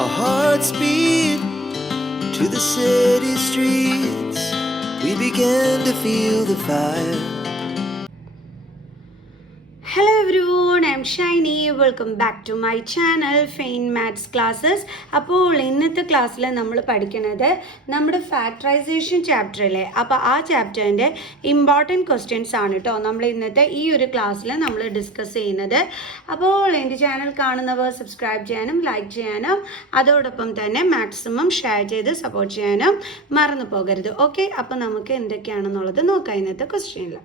Our hearts beat to the city streets. We began to feel the fire. Hello everyone, I'm Shiny. Welcome back to my channel Fain Maths Classes. അപ്പോൾ ഇന്നത്തെ ക്ലാസ്സിൽ നമ്മൾ പഠിക്കുന്നത് നമ്മുടെ factorisation ചാപ്റ്ററിലെ അപ്പോൾ ആ ചാപ്റ്ററിൻ്റെ ഇമ്പോർട്ടൻറ്റ് ക്വസ്റ്റ്യൻസ് ആണ് കേട്ടോ നമ്മൾ ഇന്നത്തെ ഈ ഒരു ക്ലാസ്സിൽ നമ്മൾ ഡിസ്കസ് ചെയ്യുന്നത്. അപ്പോൾ എൻ്റെ ചാനൽ കാണുന്നവർ സബ്സ്ക്രൈബ് ചെയ്യാനും ലൈക്ക് ചെയ്യാനും അതോടൊപ്പം തന്നെ മാക്സിമം ഷെയർ ചെയ്ത് സപ്പോർട്ട് ചെയ്യാനും മറന്നു പോകരുത്. ഓക്കെ, അപ്പോൾ നമുക്ക് എന്തൊക്കെയാണെന്നുള്ളത് നോക്കാം ഇന്നത്തെ ക്വസ്റ്റ്യനിൽ.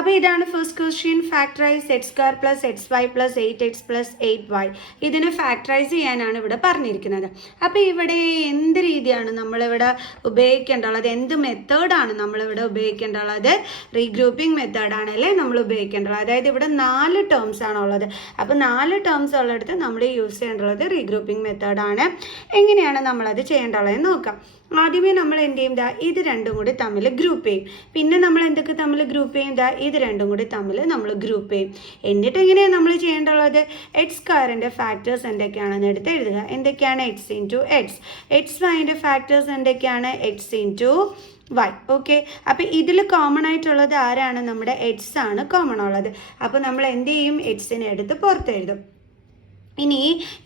അപ്പോൾ ഇതാണ് first question. Factorise x square plus x y plus 8x plus 8y. ഇതിനെ ഫാക്ടറൈസ് ചെയ്യാനാണ് ഇവിടെ പറഞ്ഞിരിക്കുന്നത്. അപ്പോൾ ഇവിടെ എന്ത് രീതിയാണ് നമ്മളിവിടെ ഉപയോഗിക്കേണ്ടുള്ളത്, എന്ത് മെത്തേഡാണ് നമ്മളിവിടെ ഉപയോഗിക്കേണ്ടുള്ളത്? റീഗ്രൂപ്പിംഗ് മെത്തേഡാണല്ലേ നമ്മൾ ഉപയോഗിക്കേണ്ടുള്ളത്. അതായത് ഇവിടെ 4 ടേംസ് ആണുള്ളത്. അപ്പോൾ 4 ടേംസ് ഉള്ളിടത്ത് നമ്മൾ യൂസ് ചെയ്യേണ്ടുള്ളത് റീഗ്രൂപ്പിംഗ് മെത്തേഡാണ്. എങ്ങനെയാണ് നമ്മളത് ചെയ്യേണ്ടുള്ളതെന്ന് നോക്കാം. ആദ്യമേ നമ്മൾ എന്ത് ചെയ്യും, ഇത് രണ്ടും കൂടി തമ്മിൽ ഗ്രൂപ്പ് ചെയ്യും. പിന്നെ നമ്മൾ എന്തൊക്കെ തമ്മിൽ ഗ്രൂപ്പ് ചെയ്യും, ഇത് രണ്ടും കൂടി തമ്മിൽ നമ്മൾ ഗ്രൂപ്പ് ചെയ്യും. എന്നിട്ട് എങ്ങനെയാണ് നമ്മൾ ചെയ്യേണ്ടുള്ളത്? എക്സ് സ്ക്വയറിൻ്റെ ഫാക്ടേഴ്സ് എന്തൊക്കെയാണെന്ന് എടുത്ത് എഴുതുക. എന്തൊക്കെയാണ്? X into x. എക്സ് വൈൻ്റെ ഫാക്ടേഴ്സ് എന്തൊക്കെയാണ്? X into y. ഓക്കെ, അപ്പോൾ ഇതിൽ കോമൺ ആയിട്ടുള്ളത് ആരാണ്? നമ്മുടെ എക്സ് ആണ് കോമൺ ഉള്ളത്. അപ്പോൾ നമ്മൾ എന്ത് ചെയ്യും? എക്സിനെ എടുത്ത് പുറത്തെഴുതും. ഇനി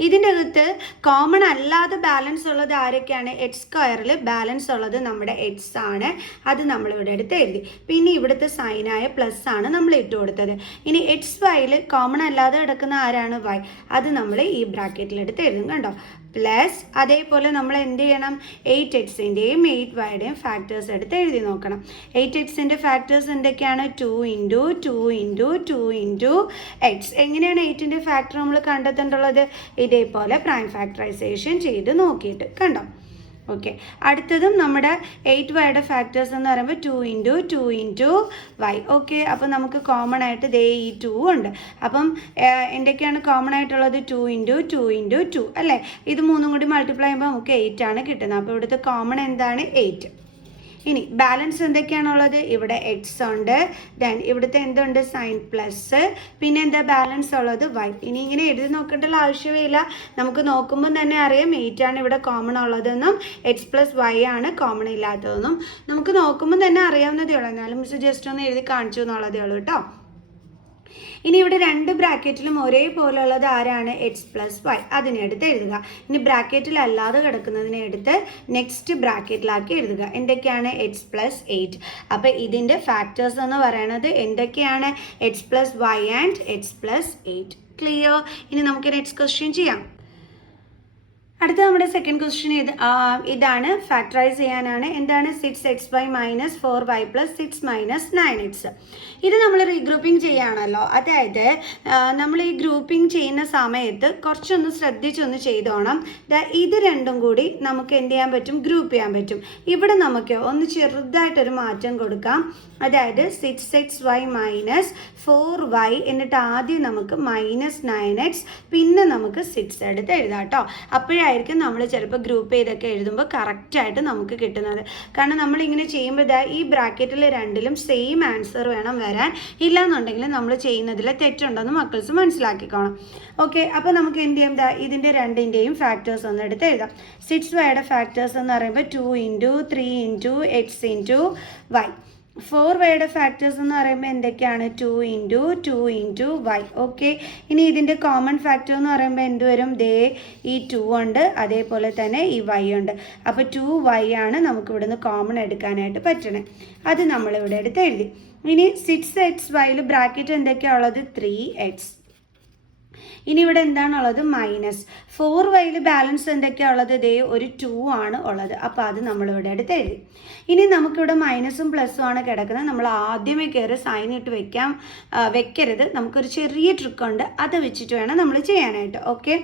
ഇതിൻ്റെ അകത്ത് കോമൺ അല്ലാതെ ബാലൻസ് ഉള്ളത് ആരൊക്കെയാണ്? എക്സ് സ്ക്വയറിൽ ബാലൻസ് ഉള്ളത് നമ്മുടെ എക്സ് ആണ്. അത് നമ്മളിവിടെ എടുത്ത് എഴുതി. പിന്നെ ഇവിടുത്തെ സൈനായ പ്ലസ് ആണ് നമ്മൾ ഇട്ട് കൊടുത്തത്. ഇനി എക്സ് വൈയിൽ കോമൺ അല്ലാതെ കിടക്കുന്ന ആരാണ്? വൈ. അത് നമ്മൾ ഈ ബ്രാക്കറ്റിൽ എടുത്ത് എഴുതും. കണ്ടോ? പ്ലസ് അതേപോലെ നമ്മൾ എന്ത് ചെയ്യണം? 8xൻ്റെയും 8yയുടെയും ഫാക്ടേഴ്സ് എടുത്ത് എഴുതി നോക്കണം. 8xൻ്റെ ഫാക്ടേഴ്സ് എന്തൊക്കെയാണ്? 2 ഇൻറ്റു 2 ഇൻറ്റു 2 ഇൻറ്റു എക്സ്. എങ്ങനെയാണ് 8ൻ്റെ ഫാക്ടർ നമ്മൾ കണ്ടെത്തേണ്ടുള്ളത്? ഇതേപോലെ പ്രൈം ഫാക്ടറൈസേഷൻ ചെയ്ത് നോക്കിയിട്ട്. കണ്ടോ? ഓക്കെ, അടുത്തതും നമ്മുടെ 8yയുടെ ഫാക്ടേഴ്സ് എന്ന് പറയുമ്പോൾ 2 ഇൻറ്റു 2 ഇൻറ്റു വൈ. ഓക്കെ, അപ്പോൾ നമുക്ക് കോമൺ ആയിട്ട് ദേ ഈ 2 ഉണ്ട്. അപ്പം എന്തൊക്കെയാണ് കോമൺ ആയിട്ടുള്ളത്? 2 ഇൻറ്റു 2 ഇൻറ്റു 2 അല്ലേ? ഇത് മൂന്നും കൂടി മൾട്ടിപ്ലൈ ചെയ്യുമ്പോൾ നമുക്ക് 8 ആണ് കിട്ടുന്നത്. അപ്പോൾ ഇവിടുത്തെ കോമൺ എന്താണ്? 8. ഇനി ബാലൻസ് എന്തൊക്കെയാണുള്ളത്? ഇവിടെ എക്സ് ഉണ്ട്, ദെൻ ഇവിടുത്തെ എന്തുണ്ട്? സൈൻ പ്ലസ്, പിന്നെ എന്താ ബാലൻസ് ഉള്ളത്? വൈ. ഇനി ഇങ്ങനെ എഴുതി നോക്കേണ്ടുള്ള ആവശ്യമേ ഇല്ല. നമുക്ക് നോക്കുമ്പോൾ തന്നെ അറിയാം 8 ആണ് ഇവിടെ കോമൺ ഉള്ളതെന്നും എക്സ് പ്ലസ് വൈ ആണ് കോമൺ ഇല്ലാത്തതെന്നും നമുക്ക് നോക്കുമ്പോൾ തന്നെ അറിയാവുന്നതേ ഉള്ളൂ. എന്നാലും മിസ് ജസ്റ്റ് ഒന്ന് എഴുതി കാണിച്ചു എന്നുള്ളതേ ഉള്ളൂ കേട്ടോ. ഇനി ഇവിടെ 2 ബ്രാക്കറ്റിലും ഒരേപോലെയുള്ളത് ആരാണ്? X plus Y. അതിനെടുത്ത് എഴുതുക. ഇനി ബ്രാക്കറ്റിൽ അല്ലാതെ കിടക്കുന്നതിനെ എടുത്ത് നെക്സ്റ്റ് ബ്രാക്കറ്റിലാക്കി എഴുതുക. എന്തൊക്കെയാണ്? X plus 8. അപ്പോൾ ഇതിൻ്റെ ഫാക്ടേഴ്സ് എന്ന് പറയുന്നത് എന്തൊക്കെയാണ്? X plus y and x plus 8. Clear? ഇനി നമുക്ക് നെക്സ്റ്റ് ക്വസ്റ്റ്യൻ ചെയ്യാം. അടുത്ത നമ്മുടെ സെക്കൻഡ് ക്വസ്റ്റ്യൻ ഇതാണ്. ഫാക്ടറൈസ് ചെയ്യാനാണ്. എന്താണ്? 6xy minus 4y plus 6 minus 9x. ഇത് നമ്മൾ റീഗ്രൂപ്പിംഗ് ചെയ്യുകയാണല്ലോ. അതായത് നമ്മൾ ഈ ഗ്രൂപ്പിംഗ് ചെയ്യുന്ന സമയത്ത് കുറച്ചൊന്ന് ശ്രദ്ധിച്ചൊന്ന് ചെയ്തോണം. ഇത് രണ്ടും കൂടി നമുക്ക് എന്ത് ചെയ്യാൻ പറ്റും? ഗ്രൂപ്പ് ചെയ്യാൻ പറ്റും. ഇവിടെ നമുക്ക് ഒന്ന് ചെറുതായിട്ടൊരു മാറ്റം കൊടുക്കാം. അതായത് 6xy മൈനസ് 4y എന്നിട്ട് ആദ്യം നമുക്ക് മൈനസ് 9x പിന്നെ നമുക്ക് 6 എടുത്ത് എഴുതാം കേട്ടോ. അപ്പോഴായിരിക്കും നമ്മൾ ചിലപ്പോൾ ഗ്രൂപ്പ് ചെയ്തൊക്കെ എഴുതുമ്പോൾ കറക്റ്റായിട്ട് നമുക്ക് കിട്ടുന്നത്. കാരണം നമ്മളിങ്ങനെ ചെയ്യുമ്പോൾ ഈ ബ്രാക്കറ്റിൽ രണ്ടിലും സെയിം ആൻസർ വേണം വരാൻ. ഇല്ലാന്നുണ്ടെങ്കിൽ നമ്മൾ ചെയ്യുന്നതിൽ തെറ്റുണ്ടെന്ന് മക്കൾസ് മനസ്സിലാക്കിക്കോണം. ഓക്കെ, അപ്പോൾ നമുക്ക് എന്ത് ചെയ്യാം? ഇതിൻ്റെ രണ്ടിൻ്റെയും ഫാക്ടേഴ്സ് ഒന്ന് എടുത്ത് എഴുതാം. 6yയുടെ ഫാക്ടേഴ്സ് എന്ന് പറയുമ്പോൾ 2 into 3 into x into y. 4yയുടെ ഫാക്ടേഴ്സ് എന്ന് പറയുമ്പോൾ എന്തൊക്കെയാണ്? 2 ഇൻറ്റു 2 ഇൻറ്റു വൈ. ഓക്കെ, ഇനി ഇതിൻ്റെ കോമൺ ഫാക്ടർ എന്ന് പറയുമ്പോൾ എന്ത് വരും? ദേ ഈ 2 ഉണ്ട്, അതേപോലെ തന്നെ ഈ വൈ ഉണ്ട്. അപ്പോൾ 2y ആണ് നമുക്ക് ഇവിടുന്ന് കോമൺ എടുക്കാനായിട്ട് പറ്റണേ. അത് നമ്മളിവിടെ എടുത്ത് എഴുതി. ഇനി 6xyയിൽ ബ്രാക്കറ്റ് എന്തൊക്കെയാണ് ഉള്ളത്? 3x. ഇനി ഇവിടെ എന്താണുള്ളത്? മൈനസ് 4yയിൽ ബാലൻസ് എന്തൊക്കെയാണ് ഉള്ളത്? ദേ ഒരു 2 ആണ് ഉള്ളത്. അപ്പോൾ അത് നമ്മളിവിടെ എടുത്ത് എഴുതി. ഇനി നമുക്കിവിടെ മൈനസും പ്ലസും ആണ് കിടക്കുന്നത്. നമ്മൾ ആദ്യമേ കയറി സൈൻ ഇട്ട് വെക്കരുത്. നമുക്കൊരു ചെറിയ ട്രിക്കുണ്ട്, അത് വെച്ചിട്ട് വേണം നമ്മൾ ചെയ്യാനായിട്ട്. ഓക്കെ,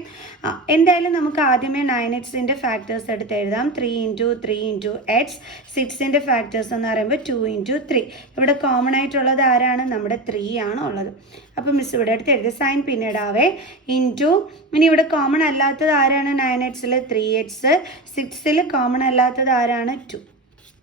എന്തായാലും നമുക്ക് ആദ്യമേ 9xൻ്റെ ഫാക്ടേഴ്സ് എടുത്ത് എഴുതാം. 3 ഇൻറ്റു 3 ഇൻറ്റു എക്സ്. 6ൻ്റെ ഫാക്ടേഴ്സ് എന്ന് പറയുമ്പോൾ 2 ഇൻറ്റു 3. ഇവിടെ കോമൺ ആയിട്ടുള്ളത് ആരാണ്? നമ്മുടെ 3 ആണ് ഉള്ളത്. അപ്പോൾ മിസ് ഇവിടെ എടുത്ത് എഴുതി. സൈൻ പിന്നീടാവേ ഇൻറ്റു. ഇനി ഇവിടെ കോമൺ അല്ലാത്തത് ആരാണ്? 9xൽ 3x. 6ൽ കോമൺ അല്ലാത്തത് ആരാണ്? 2.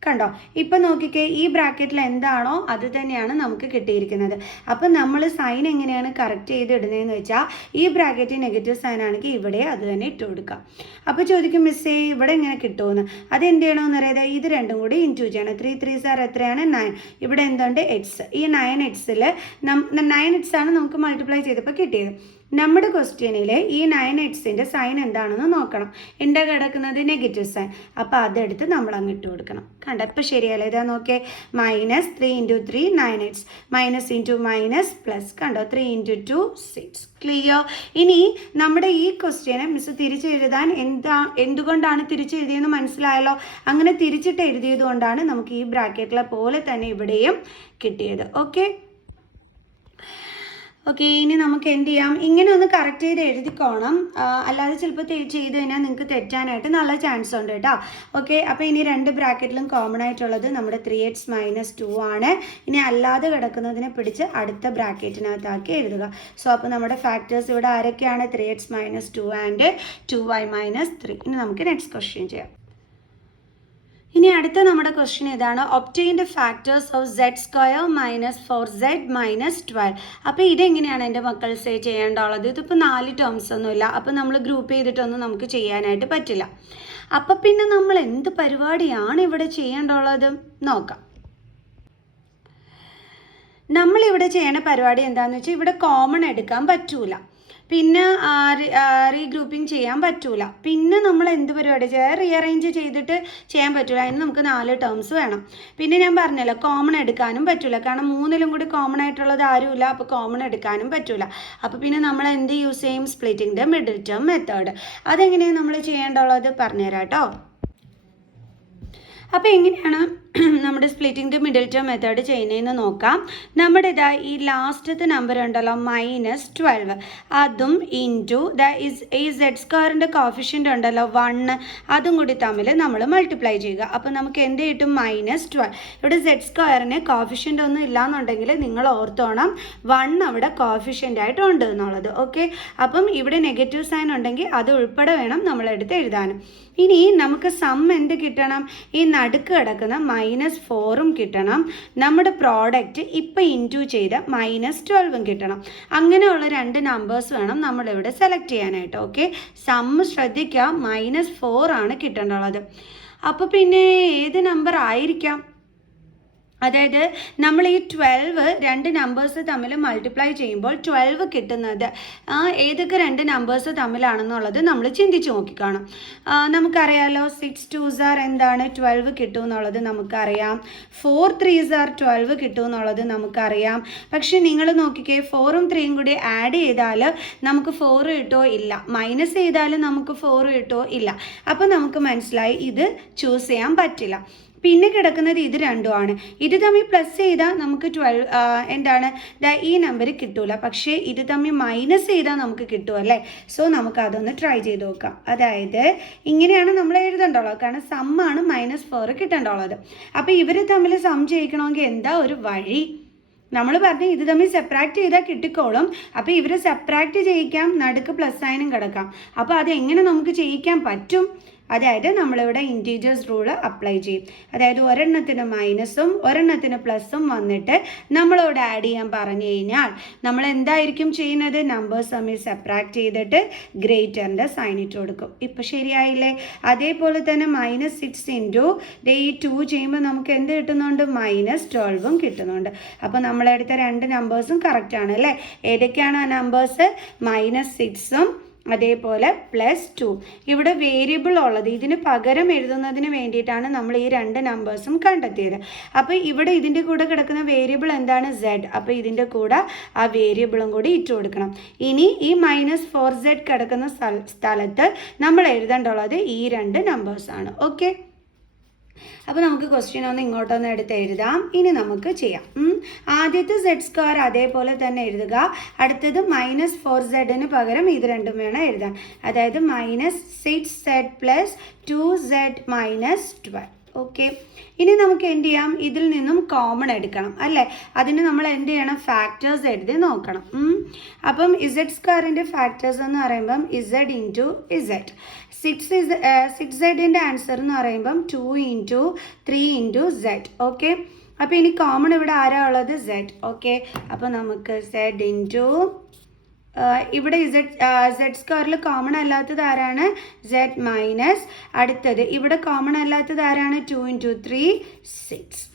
കണ്ടോ? ഇപ്പം നോക്കിക്കേ, ഈ ബ്രാക്കറ്റിൽ എന്താണോ അത് തന്നെയാണ് നമുക്ക് കിട്ടിയിരിക്കുന്നത്. അപ്പം നമ്മൾ സൈൻ എങ്ങനെയാണ് കറക്റ്റ് ചെയ്ത് ഇടുന്നതെന്ന് വെച്ചാൽ ഈ ബ്രാക്കറ്റിൽ നെഗറ്റീവ് സൈൻ ആണെങ്കിൽ ഇവിടെ അത് തന്നെ ഇട്ട് കൊടുക്കാം. അപ്പോൾ ചോദിക്കും മിസ്സേ ഇവിടെ എങ്ങനെ കിട്ടുമെന്ന്. അതെന്ത് ചെയ്യണമെന്ന് അറിയാതെ ഇത് രണ്ടും കൂടി ഇൻറ്റു ചെയ്യണം. 3 3s എത്രയാണ് 9. ഇവിടെ എന്തുണ്ട് എക്സ്. ഈ 9xൽ 9x ആണ് നമുക്ക് മൾട്ടിപ്ലൈ ചെയ്തപ്പോൾ കിട്ടിയത്. നമ്മുടെ ക്വസ്റ്റ്യനിൽ ഈ 9xൻ്റെ സൈൻ എന്താണെന്ന് നോക്കണം. എന്താ കിടക്കുന്നത്? Negative sign. അപ്പോൾ അതെടുത്ത് നമ്മൾ അങ്ങ് ഇട്ട് കൊടുക്കണം. കണ്ട ഇപ്പോൾ ശരിയല്ലേ? ഇതാ നോക്കേ, -3 × 3 9x, minus into minus plus. കണ്ടോ? 3 × 2 6. ക്ലിയർ? ഇനി നമ്മുടെ ഈ ക്വസ്റ്റ്യനെ മിസ് തിരിച്ചെഴുതാൻ എന്തുകൊണ്ടാണ് തിരിച്ചെഴുതിയെന്ന് മനസ്സിലായല്ലോ. അങ്ങനെ തിരിച്ചിട്ട് എഴുതിയത് കൊണ്ടാണ് നമുക്ക് ഈ ബ്രാക്കറ്റിലെ പോലെ തന്നെ ഇവിടെയും കിട്ടിയത്. ഓക്കെ, ഇനി നമുക്ക് എന്ത് ചെയ്യാം, ഇങ്ങനെ ഒന്ന് കറക്റ്റ് ചെയ്ത് എഴുതിക്കോണം. അല്ലാതെ ചിലപ്പോൾ ചെയ്ത് കഴിഞ്ഞാൽ നിങ്ങൾക്ക് തെറ്റാനായിട്ട് നല്ല ചാൻസ് ഉണ്ട് കേട്ടോ. ഓക്കെ, അപ്പോൾ ഇനി രണ്ട് ബ്രാക്കറ്റിലും കോമൺ ആയിട്ടുള്ളത് നമ്മുടെ 3x - 2 ആണ്. ഇനി അല്ലാതെ കിടക്കുന്നതിനെ പിടിച്ച് അടുത്ത ബ്രാക്കറ്റിനകത്താക്കി എഴുതുക. സോ അപ്പോൾ നമ്മുടെ ഫാക്ടേഴ്സ് ഇവിടെ ആരൊക്കെയാണ്? 3x - 2 and 2y - 3. ഇനി നമുക്ക് നെക്സ്റ്റ് ക്വസ്റ്റ്യൻ ചെയ്യാം. ഇനി അടുത്ത നമ്മുടെ ക്വസ്റ്റ്യൻ ഇതാണ്, obtain the factors of z² - 4z - 12. അപ്പോൾ ഇതെങ്ങനെയാണ് എൻ്റെ മക്കൾ സേ ചെയ്യേണ്ടുള്ളത്? ഇതിപ്പോൾ 4 ടേംസ് ഒന്നുമില്ല. അപ്പോൾ നമ്മൾ ഗ്രൂപ്പ് ചെയ്തിട്ടൊന്നും നമുക്ക് ചെയ്യാനായിട്ട് പറ്റില്ല. അപ്പോൾ പിന്നെ നമ്മൾ എന്ത് പരിപാടിയാണ് ഇവിടെ ചെയ്യേണ്ടുള്ളത് നോക്കാം. നമ്മളിവിടെ ചെയ്യേണ്ട പരിപാടി എന്താണെന്ന് വെച്ചാൽ ഇവിടെ കോമൺ എടുക്കാൻ പറ്റൂല, പിന്നെ റീഗ്രൂപ്പിംഗ് ചെയ്യാൻ പറ്റൂല, പിന്നെ നമ്മൾ എന്ത് പരിപാടി ചെയ്യാൻ റീഅറേഞ്ച് ചെയ്തിട്ട് ചെയ്യാൻ പറ്റൂല. അതിന് നമുക്ക് 4 ടേംസ് വേണം. പിന്നെ ഞാൻ പറഞ്ഞല്ലോ കോമൺ എടുക്കാനും പറ്റൂല, കാരണം 3ലും കൂടി കോമൺ ആയിട്ടുള്ളത് ആരുമില്ല. അപ്പോൾ കോമൺ എടുക്കാനും പറ്റൂല. അപ്പോൾ പിന്നെ നമ്മൾ എന്ത് യൂസ് ചെയ്യും? Splitting the middle term method. അതെങ്ങനെയാണ് നമ്മൾ ചെയ്യേണ്ടുള്ളത് പറഞ്ഞുതരാം കേട്ടോ. അപ്പോൾ എങ്ങനെയാണ് നമ്മുടെ splitting the middle term method ചെയ്യുന്നതെന്ന് നോക്കാം. നമ്മുടെ ഇതാ ഈ ലാസ്റ്റത്തെ നമ്പർ ഉണ്ടല്ലോ -12, അതും ഇൻറ്റു ഈ z² കോഫിഷ്യൻ്റ് ഉണ്ടല്ലോ 1, അതും കൂടി തമ്മിൽ നമ്മൾ മൾട്ടിപ്ലൈ ചെയ്യുക. അപ്പോൾ നമുക്ക് എന്ത് കിട്ടും? -12. ഇവിടെ z² കോഫിഷ്യൻ്റ് ഒന്നും ഇല്ലയെന്നുണ്ടെങ്കിൽ നിങ്ങൾ ഓർത്തോണം 1 അവിടെ കോഫിഷ്യൻ്റ് ആയിട്ട് ഉണ്ട് എന്നുള്ളത്. ഓക്കെ, അപ്പം ഇവിടെ നെഗറ്റീവ് സൈൻ ഉണ്ടെങ്കിൽ അത് ഉൾപ്പെടെ വേണം നമ്മളെടുത്ത് എഴുതാനും. ഇനി നമുക്ക് സം എന്ത് കിട്ടണം? ഈ നടുക്ക് കിടക്കുന്ന -4ഉം കിട്ടണം. നമ്മുടെ പ്രോഡക്റ്റ് ഇപ്പം ഇൻറ്റു ചെയ്ത് -12ഉം കിട്ടണം. അങ്ങനെയുള്ള 2 നമ്പേഴ്സ് വേണം നമ്മളിവിടെ സെലക്ട് ചെയ്യാനായിട്ട്. ഓക്കെ, സം ശ്രദ്ധിക്കുക, -4 ആണ് കിട്ടേണ്ടുള്ളത്. അപ്പോൾ പിന്നെ ഏത് നമ്പർ ആയിരിക്കാം? അതായത് നമ്മൾ ഈ 12 2 നമ്പേഴ്സ് തമ്മിൽ മൾട്ടിപ്ലൈ ചെയ്യുമ്പോൾ 12 കിട്ടുന്നത് ഏതൊക്കെ 2 നമ്പേഴ്സ് തമ്മിലാണെന്നുള്ളത് നമ്മൾ ചിന്തിച്ച് നോക്കിക്കാണും. നമുക്കറിയാമല്ലോ 6 2s എന്താണ് 12 കിട്ടും എന്നുള്ളത് നമുക്കറിയാം. 4 3s 12 കിട്ടും എന്നുള്ളത് നമുക്കറിയാം. പക്ഷെ നിങ്ങൾ നോക്കിക്കേ, 4ഉം 3ഉം കൂടി ആഡ് ചെയ്താൽ നമുക്ക് 4 കിട്ടോ? ഇല്ല. മൈനസ് ചെയ്താൽ നമുക്ക് 4 കിട്ടോ? ഇല്ല. അപ്പോൾ നമുക്ക് മനസ്സിലായി ഇത് ചൂസ് ചെയ്യാൻ പറ്റില്ല. പിന്നെ കിടക്കുന്നത് ഇത് രണ്ടുമാണ്. ഇത് തമ്മിൽ പ്ലസ് ചെയ്താൽ നമുക്ക് 12 എന്താണ് ഈ നമ്പർ കിട്ടൂല. പക്ഷേ ഇത് തമ്മിൽ മൈനസ് ചെയ്താൽ നമുക്ക് കിട്ടുമല്ലേ. സോ നമുക്ക് അതൊന്ന് ട്രൈ ചെയ്ത് നോക്കാം. അതായത് ഇങ്ങനെയാണ് നമ്മൾ എഴുതേണ്ടുള്ളത്, കാരണം സമ്മാണ് -4 കിട്ടേണ്ടുള്ളത്. അപ്പോൾ ഇവർ തമ്മിൽ സം ചെയ്യിക്കണമെങ്കിൽ എന്താ ഒരു വഴി? നമ്മൾ പറഞ്ഞു ഇത് തമ്മിൽ സെപ്പറേറ്റ് ചെയ്താൽ കിട്ടിക്കോളും. അപ്പോൾ ഇവർ സെപ്പറേറ്റ് ചെയ്യിക്കാം, നടുക്ക് പ്ലസ് സൈനും കിടക്കാം. അപ്പോൾ അതെങ്ങനെ നമുക്ക് ചെയ്യിക്കാൻ പറ്റും? അതായത് നമ്മളിവിടെ ഇൻറ്റീജേഴ്സ് റൂള് അപ്ലൈ ചെയ്യും. അതായത് ഒരെണ്ണത്തിന് മൈനസും ഒരെണ്ണത്തിന് പ്ലസും വന്നിട്ട് നമ്മളോട് ആഡ് ചെയ്യാൻ പറഞ്ഞു കഴിഞ്ഞാൽ നമ്മൾ എന്തായിരിക്കും ചെയ്യുന്നത്? നമ്പേഴ്സ് തമ്മിൽ സെപ്പറേറ്റ് ചെയ്തിട്ട് ഗ്രേറ്ററിൻ്റെ സൈൻ ഇട്ട് കൊടുക്കും. ഇപ്പോൾ ശരിയായില്ലേ? അതേപോലെ തന്നെ -6 ഇൻറ്റു ഈ 2 ചെയ്യുമ്പോൾ നമുക്ക് എന്ത് കിട്ടുന്നുണ്ട്? -12ഉം കിട്ടുന്നുണ്ട്. അപ്പോൾ നമ്മളെടുത്ത 2 നമ്പേഴ്സും കറക്റ്റാണ് അല്ലേ? ഏതൊക്കെയാണ് ആ നമ്പേഴ്സ്? -6ഉം അതേപോലെ +2. ഇവിടെ വേരിയബിൾ ഉള്ളത് ഇതിന് പകരം എഴുതുന്നതിന് വേണ്ടിയിട്ടാണ് നമ്മൾ ഈ 2 നമ്പേഴ്സും കണ്ടെത്തിയത്. അപ്പോൾ ഇവിടെ ഇതിൻ്റെ കൂടെ കിടക്കുന്ന വേരിയബിൾ എന്താണ്? z. അപ്പോൾ ഇതിൻ്റെ കൂടെ ആ വേരിയബിളും കൂടി ഇട്ട് കൊടുക്കണം. ഇനി ഈ -4z കിടക്കുന്ന സ്ഥലത്ത് നമ്മൾ എഴുതേണ്ടുള്ളത് ഈ 2 നമ്പേഴ്സാണ്. ഓക്കെ, അപ്പോൾ നമുക്ക് ക്വസ്റ്റ്യൻ ഒന്ന് ഇങ്ങോട്ടൊന്ന് എടുത്ത് എഴുതാം. ഇനി നമുക്ക് ചെയ്യാം. ആദ്യത്തെ z² അതേപോലെ തന്നെ എഴുതുക. അടുത്തത് -4z പകരം ഇത് രണ്ടും വേണം എഴുതാൻ. അതായത് -6z + 2z - 12. ഓക്കെ, ഇനി നമുക്ക് എന്ത് ചെയ്യാം, ഇതിൽ നിന്നും കോമൺ എടുക്കണം അല്ലേ. അതിന് നമ്മൾ എന്ത് ചെയ്യണം, ഫാക്ടേഴ്സ് എഴുതി നോക്കണം. അപ്പം ഇസഡ് സ്ക്വയറിൻ്റെ ഫാക്ടേഴ്സ് എന്ന് പറയുമ്പം Z into Z. 6z answer എന്ന് പറയുമ്പം 2 ഇൻറ്റു 3 ഇൻറ്റു z. ഓക്കെ, അപ്പോൾ ഇനി കോമൺ ഇവിടെ ആരാ ഉള്ളത്, z. ഓക്കെ, അപ്പോൾ നമുക്ക് z ഇൻറ്റു ഇവിടെ z സ്ക്വയറിൽ കോമൺ അല്ലാത്തത് ആരാണ്, z മൈനസ്. അടുത്തത് ഇവിടെ കോമൺ അല്ലാത്തത് ആരാണ്, 2 ഇൻറ്റു 3 6.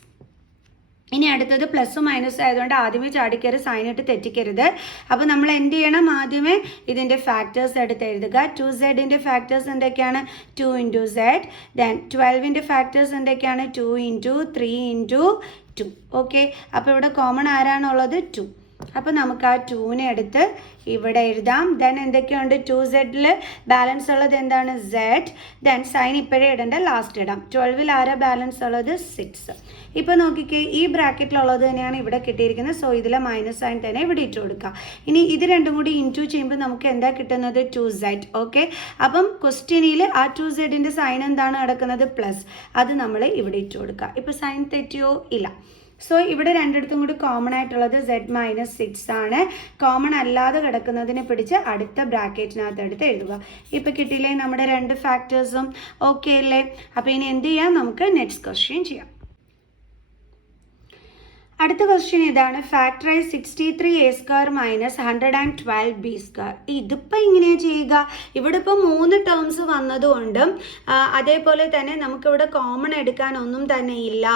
ഇനി അടുത്തത് പ്ലസ് മൈനസ് ആയതുകൊണ്ട് ആദ്യമേ ചാടിക്കയറി സൈൻ ഇട്ട് തെറ്റിക്കരുത്. അപ്പോൾ നമ്മൾ എന്ത് ചെയ്യണം, ആദ്യമേ ഇതിൻ്റെ ഫാക്ടേഴ്സ് എടുത്ത് എഴുതുക. 2z ഫാക്ടേഴ്സ് എന്തൊക്കെയാണ്, 2 ഇൻറ്റു z. ദെൻ 12 ഫാക്ടേഴ്സ് എന്തൊക്കെയാണ്, 2 ഇൻറ്റു 3 ഇൻറ്റു 2. ഓക്കെ, അപ്പോൾ ഇവിടെ കോമൺ ആരാണുള്ളത്, 2. അപ്പോൾ നമുക്ക് ആ 2നെ എടുത്ത് ഇവിടെ എഴുതാം. ദെൻ എന്തൊക്കെയുണ്ട്, 2z ബാലൻസ് ഉള്ളത് എന്താണ്, z. ദെൻ സൈൻ ഇപ്പോഴേ ഇടേണ്ട, ലാസ്റ്റ് ഇടാം. 12 ആരാ ബാലൻസ് ഉള്ളത്, 6. ഇപ്പോൾ നോക്കിക്കേ, ഈ ബ്രാക്കറ്റിലുള്ളത് തന്നെയാണ് ഇവിടെ കിട്ടിയിരിക്കുന്നത്. സോ ഇതിലെ മൈനസ് സൈൻ തന്നെ ഇവിടെ ഇട്ട് കൊടുക്കുക. ഇനി ഇത് രണ്ടും കൂടി ഇൻറ്റു ചെയ്യുമ്പോൾ നമുക്ക് എന്താ കിട്ടുന്നത്, 2z. ഓക്കെ, അപ്പം ക്വസ്റ്റ്യനിൽ ആ 2z സൈൻ എന്താണ് കിടക്കുന്നത്, പ്ലസ്. അത് നമ്മൾ ഇവിടെ ഇട്ട് കൊടുക്കുക. ഇപ്പോൾ സൈൻ തെറ്റിയോ, ഇല്ല. സോ ഇവിടെ രണ്ടിടത്തും കൂടി കോമൺ ആയിട്ടുള്ളത് z മൈനസ് 6 ആണ്. കോമൺ അല്ലാതെ കിടക്കുന്നതിനെ പിടിച്ച് അടുത്ത ബ്രാക്കറ്റിനകത്ത് എടുത്ത് എഴുതുക. ഇപ്പോൾ കിട്ടിയില്ലേ നമ്മുടെ രണ്ട് ഫാക്ടേഴ്സും, ഓക്കെ അല്ലേ. അപ്പോൾ ഇനി എന്ത് ചെയ്യാം, നമുക്ക് നെക്സ്റ്റ് ക്വസ്റ്റ്യൻ ചെയ്യാം. അടുത്ത ക്വസ്റ്റ്യൻ ഇതാണ്, ഫാക്ടറൈസ് 63a² മൈനസ് 112b². ഇതിപ്പോൾ ഇങ്ങനെയാണ് ചെയ്യുക. ഇവിടെ ഇപ്പോൾ 3 ടേംസ് വന്നതുകൊണ്ടും അതേപോലെ തന്നെ നമുക്കിവിടെ കോമൺ എടുക്കാനൊന്നും തന്നെ ഇല്ല.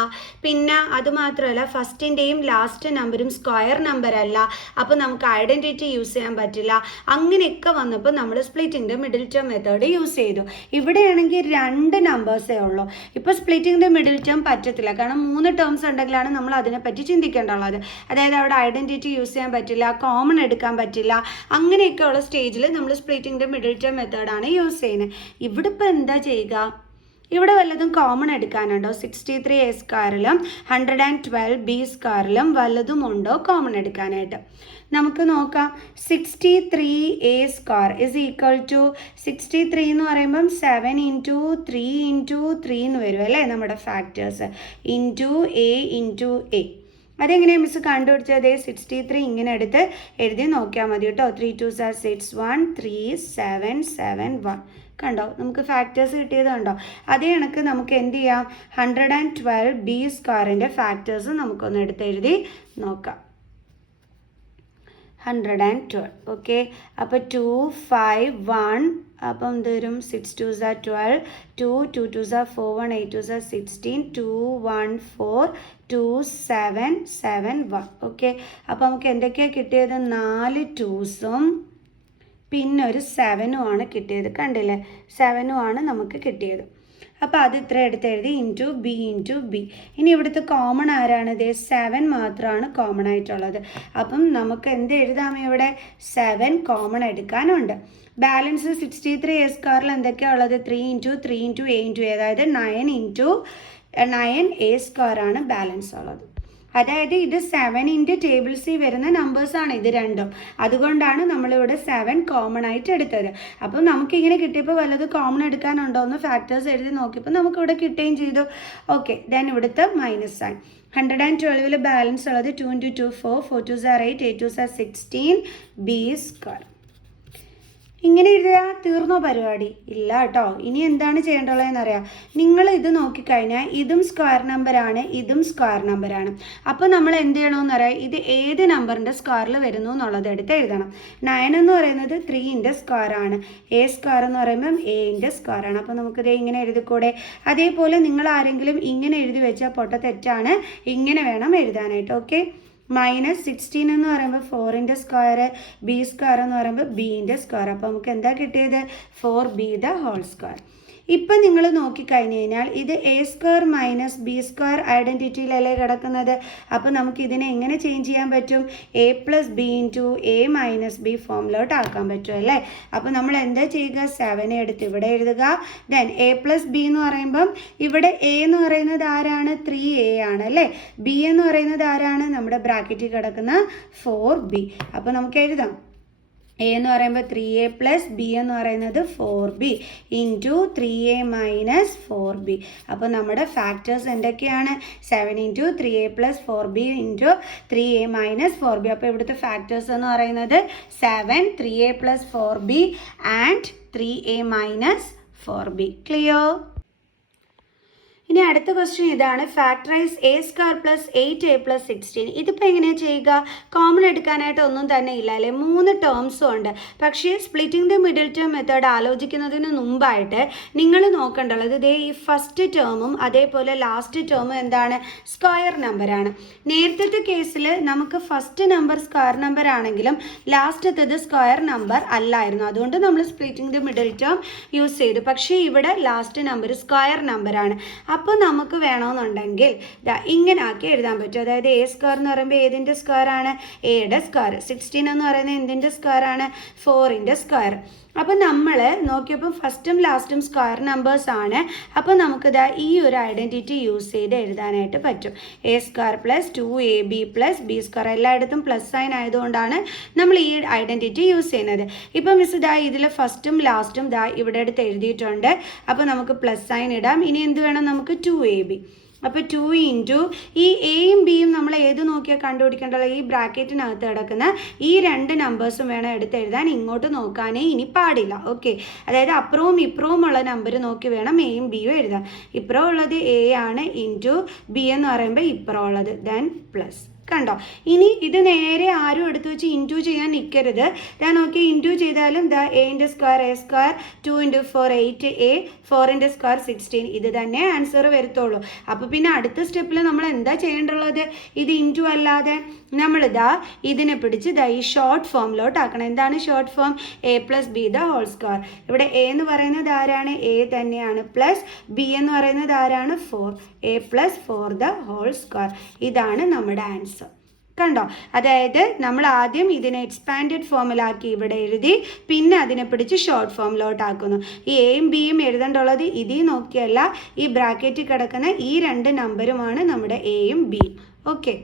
പിന്നെ അതുമാത്രമല്ല ഫസ്റ്റിൻ്റെയും ലാസ്റ്റ് നമ്പറും സ്ക്വയർ നമ്പർ അല്ല, അപ്പോൾ നമുക്ക് ഐഡൻറ്റിറ്റി യൂസ് ചെയ്യാൻ പറ്റില്ല. അങ്ങനെയൊക്കെ വന്നപ്പോൾ നമ്മൾ splitting the middle term method use ചെയ്തു. ഇവിടെയാണെങ്കിൽ 2 നമ്പേഴ്സേ ഉള്ളൂ. ഇപ്പോൾ സ്പ്ലിറ്റിംഗ് ദ മിഡിൽ ടേം പറ്റത്തില്ല, കാരണം 3 ടേംസ് ഉണ്ടെങ്കിലാണ് നമ്മൾ അതിനെപ്പറ്റി ചിന്തിക്കേണ്ടുള്ളത്. അതായത് അവിടെ ഐഡൻറ്റിറ്റി യൂസ് ചെയ്യാൻ പറ്റില്ല, കോമൺ എടുക്കാൻ പറ്റില്ല. അങ്ങനെയൊക്കെയുള്ള സ്റ്റേജിൽ നമ്മൾ സ്പ്ലിറ്റിംഗ് ദ മിഡിൽ ടേം മെത്തേഡാണ് യൂസ് ചെയ്യുന്നത്. ഇവിടെ ഇപ്പോൾ എന്താ ചെയ്യുക, ഇവിടെ വല്ലതും കോമൺ എടുക്കാനുണ്ടോ, 63a² 112b² വല്ലതും ഉണ്ടോ കോമൺ എടുക്കാനായിട്ട്. നമുക്ക് നോക്കാം. 63a² ഇസ് ഈക്വൽ ടു 63 എന്ന് പറയുമ്പം 7 ഇൻറ്റു 3 ഇൻറ്റു 3 എന്ന് വരും അല്ലേ നമ്മുടെ factors, into a into a. അതെങ്ങനെയാണ് മിസ് കണ്ടുപിടിച്ചത്, 63 ഇങ്ങനെ എടുത്ത് എഴുതി നോക്കിയാൽ മതി കേട്ടോ. 3 2s are 6 1 3 7 7 1. കണ്ടോ, നമുക്ക് ഫാക്ടേഴ്സ് കിട്ടിയത് കണ്ടോ. അതേ കണക്ക് നമുക്ക് എന്ത് ചെയ്യാം, 112b² ഫാക്ടേഴ്സ് നമുക്കൊന്ന് എടുത്ത് എഴുതി നോക്കാം. 112. ഓക്കെ, അപ്പോൾ 2 5 1, അപ്പം എന്ത് വരും, 6 2s are 12, 2 2 2s are 4 1 8 2s are 16, 2 1 4 2 7 7 1. Okay, അപ്പോൾ നമുക്ക് എന്തൊക്കെയാണ് കിട്ടിയത്, 4 2സും പിന്നെ ഒരു 7ഉം ആണ് കിട്ടിയത്. കണ്ടില്ലേ, 7ഉം ആണ് നമുക്ക് കിട്ടിയത്. അപ്പോൾ അത് ഇത്ര എടുത്ത് എഴുതി, ഇൻറ്റു ബി ഇൻറ്റു ബി. ഇനി ഇവിടുത്തെ കോമൺ ആരാണ്, 7 മാത്രമാണ് കോമൺ ആയിട്ടുള്ളത്. അപ്പം നമുക്ക് എന്ത് എഴുതാം, ഇവിടെ 7 കോമൺ എടുക്കാനുണ്ട്. ബാലൻസ് 63a² എന്തൊക്കെയാണ് ഉള്ളത്, 3 into 3 into a into a, അതായത് 9 ഇൻറ്റു 9a² ആണ് ബാലൻസ് ഉള്ളത്. അതായത് ഇത് 7 ടേബിൾ സി വരുന്ന നമ്പേഴ്സാണ് ഇത് രണ്ടും. അതുകൊണ്ടാണ് നമ്മളിവിടെ 7 കോമൺ ആയിട്ട് എടുത്തത്. അപ്പം നമുക്കിങ്ങനെ കിട്ടിയപ്പോൾ വല്ലത് കോമൺ എടുക്കാനുണ്ടോ എന്ന് ഫാക്ടേഴ്സ് എഴുതി നോക്കിയപ്പോൾ നമുക്കിവിടെ കിട്ടുകയും ചെയ്തു. ഓക്കെ, ദെൻ ഇവിടുത്തെ മൈനസ് ആണ്. 112 ബാലൻസ് ഉള്ളത് 2 into 2 4 4 2s are 8 8 2s are 16 b². ഇങ്ങനെ എഴുതുക, തീർന്നോ പരിപാടി? ഇല്ല കേട്ടോ. ഇനി എന്താണ് ചെയ്യേണ്ടതെന്നറിയാം, നിങ്ങൾ ഇത് നോക്കിക്കഴിഞ്ഞാൽ ഇതും സ്ക്വയർ നമ്പറാണ്, ഇതും സ്ക്വയർ നമ്പറാണ്. അപ്പോൾ നമ്മൾ എന്ത് ചെയ്യണമെന്നറിയാം, ഇത് ഏത് നമ്പറിൻ്റെ സ്ക്വയറിൽ വരുന്നു എന്നുള്ളത് എടുത്ത് എഴുതണം. 9 എന്ന് പറയുന്നത് 3ൻ്റെ സ്ക്വയറാണ്, a² എന്ന് പറയുമ്പം a-ൻ്റെ സ്ക്വയറാണ്. അപ്പോൾ നമുക്കിത് ഇങ്ങനെ എഴുതിക്കൂടെ. അതേപോലെ നിങ്ങൾ ആരെങ്കിലും ഇങ്ങനെ എഴുതി വെച്ചാൽ പൊട്ട തെറ്റാണ്, ഇങ്ങനെ വേണം എഴുതാനായിട്ട്. ഓക്കെ, മൈനസ് 16 എന്ന് പറയുമ്പോൾ 4ൻ്റെ സ്ക്വയർ, b² എന്ന് പറയുമ്പോൾ b-ൻ്റെ സ്ക്വയർ. അപ്പോൾ നമുക്ക് എന്താ കിട്ടിയത്, 4b². ഇപ്പം നിങ്ങൾ നോക്കിക്കഴിഞ്ഞ് കഴിഞ്ഞാൽ ഇത് a² മൈനസ് b² ഐഡൻറ്റിറ്റിയിലല്ലേ കിടക്കുന്നത്. അപ്പോൾ നമുക്ക് ഇതിനെ എങ്ങനെ ചേഞ്ച് ചെയ്യാൻ പറ്റും, a plus b into a minus b ഫോമിലോട്ട് ആക്കാൻ പറ്റും അല്ലേ. അപ്പോൾ നമ്മൾ എന്താ ചെയ്യുക, 7 എടുത്ത് ഇവിടെ എഴുതുക. ദെൻ a പ്ലസ് ബി എന്ന് പറയുമ്പം ഇവിടെ a എന്ന് പറയുന്നത് ആരാണ്, 3a ആണ് അല്ലേ. b എന്ന് പറയുന്നത് ആരാണ്, നമ്മുടെ ബ്രാക്കറ്റിൽ കിടക്കുന്ന 4b. അപ്പോൾ നമുക്ക് എഴുതാം എ എന്ന് പറയുമ്പോൾ 3a പ്ലസ് ബി എന്ന് പറയുന്നത് 4b into 3a minus 4b. അപ്പോൾ നമ്മുടെ ഫാക്ടേഴ്സ് എന്തൊക്കെയാണ്? 7 into 3a plus 4b into 3a minus 4b. അപ്പോൾ ഇവിടുത്തെ ഫാക്ടേഴ്സ് എന്ന് പറയുന്നത് 7, 3a plus 4b and 3a minus 4b. Clear? ഇനി അടുത്ത ക്വസ്റ്റ്യൻ ഇതാണ്, factorise A square plus 8a plus 16. ഇതിപ്പോൾ എങ്ങനെയാണ് ചെയ്യുക? കോമൺ എടുക്കാനായിട്ട് ഒന്നും തന്നെ ഇല്ല അല്ലേ, 3 ടേംസും ഉണ്ട്. പക്ഷേ splitting the middle term method ആലോചിക്കുന്നതിന് മുമ്പായിട്ട് നിങ്ങൾ നോക്കേണ്ടത് ഇതേ ഈ ഫസ്റ്റ് ടേമും അതേപോലെ ലാസ്റ്റ് ടേമും എന്താണ്? സ്ക്വയർ നമ്പറാണ്. നേരത്തെ കേസിൽ നമുക്ക് ഫസ്റ്റ് നമ്പർ സ്ക്വയർ നമ്പർ ആണെങ്കിലും ലാസ്റ്റത്തേത് സ്ക്വയർ നമ്പർ അല്ലായിരുന്നു. അതുകൊണ്ട് നമ്മൾ splitting the middle term use ചെയ്തു. പക്ഷേ ഇവിടെ ലാസ്റ്റ് നമ്പർ സ്ക്വയർ നമ്പറാണ്. അപ്പോൾ നമുക്ക് വേണമെന്നുണ്ടെങ്കിൽ ഇങ്ങനെ ആക്കി എഴുതാൻ പറ്റും. അതായത് എ സ്ക്വയർ എന്ന് പറയുമ്പോൾ ഏതിൻ്റെ സ്ക്വയർ ആണ്? എയുടെ സ്ക്വയർ. 16 എന്ന് പറയുന്നത് എന്തിൻ്റെ സ്ക്വയർ ആണ്? 4ൻ്റെ സ്ക്വയർ. അപ്പോൾ നമ്മൾ നോക്കിയപ്പോൾ ഫസ്റ്റും ലാസ്റ്റും സ്ക്വയർ നമ്പേഴ്സ് ആണ്. അപ്പോൾ നമുക്കിതാ ഈ ഒരു ഐഡൻറ്റിറ്റി യൂസ് ചെയ്ത് എഴുതാനായിട്ട് പറ്റും. A square plus 2ab plus B square. എല്ലായിടത്തും പ്ലസ് സൈൻ ആയതുകൊണ്ടാണ് നമ്മൾ ഈ ഐഡൻറ്റിറ്റി യൂസ് ചെയ്യുന്നത്. ഇപ്പം മിസ് ഇതാ ഇതിൽ ഫസ്റ്റും ലാസ്റ്റും ഇതാ ഇവിടെ അടുത്ത് എഴുതിയിട്ടുണ്ട്. അപ്പോൾ നമുക്ക് പ്ലസ് സൈൻ ഇടാം. ഇനി എന്ത് വേണം? നമുക്ക് 2ab. അപ്പോൾ 2 ഇൻറ്റു ഈ എയും ബിയും നമ്മൾ ഏത് നോക്കിയാൽ കണ്ടുപിടിക്കേണ്ടത്? ഈ ബ്രാക്കറ്റിനകത്ത് കിടക്കുന്ന ഈ 2 നമ്പേഴ്സും വേണം എടുത്തെഴുതാൻ. ഇങ്ങോട്ട് നോക്കാനേ ഇനി പാടില്ല. ഓക്കെ, അതായത് അപ്പുറവും ഇപ്പുറവും ഉള്ള നമ്പർ നോക്കി വേണം എയും ബിയും എഴുതാൻ. ഇപ്പുറം ഉള്ളത് എ ആണ്, ഇൻറ്റു ബി എന്ന് പറയുമ്പോൾ ഇപ്പുറം ഉള്ളത്, ദെൻ പ്ലസ്. കണ്ടോ? ഇനി ഇത് നേരെ ആരും എടുത്തു വെച്ച് ഇൻറ്റു ചെയ്യാൻ നിൽക്കരുത്. ഞാൻ നോക്കി ഇൻറ്റു ചെയ്താലും ദ എൻ്റെ square a square, 2 into 4 8a, 4ൻ്റെ സ്ക്വയർ 16. ഇത് തന്നെ ആൻസർ വരത്തുള്ളൂ. അപ്പോൾ പിന്നെ അടുത്ത സ്റ്റെപ്പിൽ നമ്മൾ എന്താ ചെയ്യേണ്ടുള്ളത്? ഇത് ഇൻറ്റു അല്ലാതെ നമ്മളിതാ ഇതിനെ പിടിച്ച് ദാ ഈ ഷോർട്ട് ഫോമിലോട്ട് ആക്കണം. എന്താണ് short form? A plus b the whole square. ഇവിടെ എ എന്ന് പറയുന്നത് ആരാണ്? എ തന്നെയാണ്. പ്ലസ് ബി എന്ന് പറയുന്നത് ആരാണ്? 4. A plus 4 the whole square. ഇതാണ് നമ്മുടെ ആൻസർ. കണ്ടോ? അതായത് നമ്മൾ ആദ്യം ഇതിനെ എക്സ്പാൻഡഡ് ഫോമിലാക്കി ഇവിടെ എഴുതി, പിന്നെ അതിനെ പിടിച്ച് ഷോർട്ട് ഫോമിലോട്ടാക്കുന്നു. ഈ എയും ബിയും എഴുതേണ്ടുള്ളത് ഇതിൽ നോക്കിയല്ല, ഈ ബ്രാക്കറ്റിൽ കിടക്കുന്ന ഈ 2 നമ്പരുമാണ് നമ്മുടെ എയും ബിയും. Okay,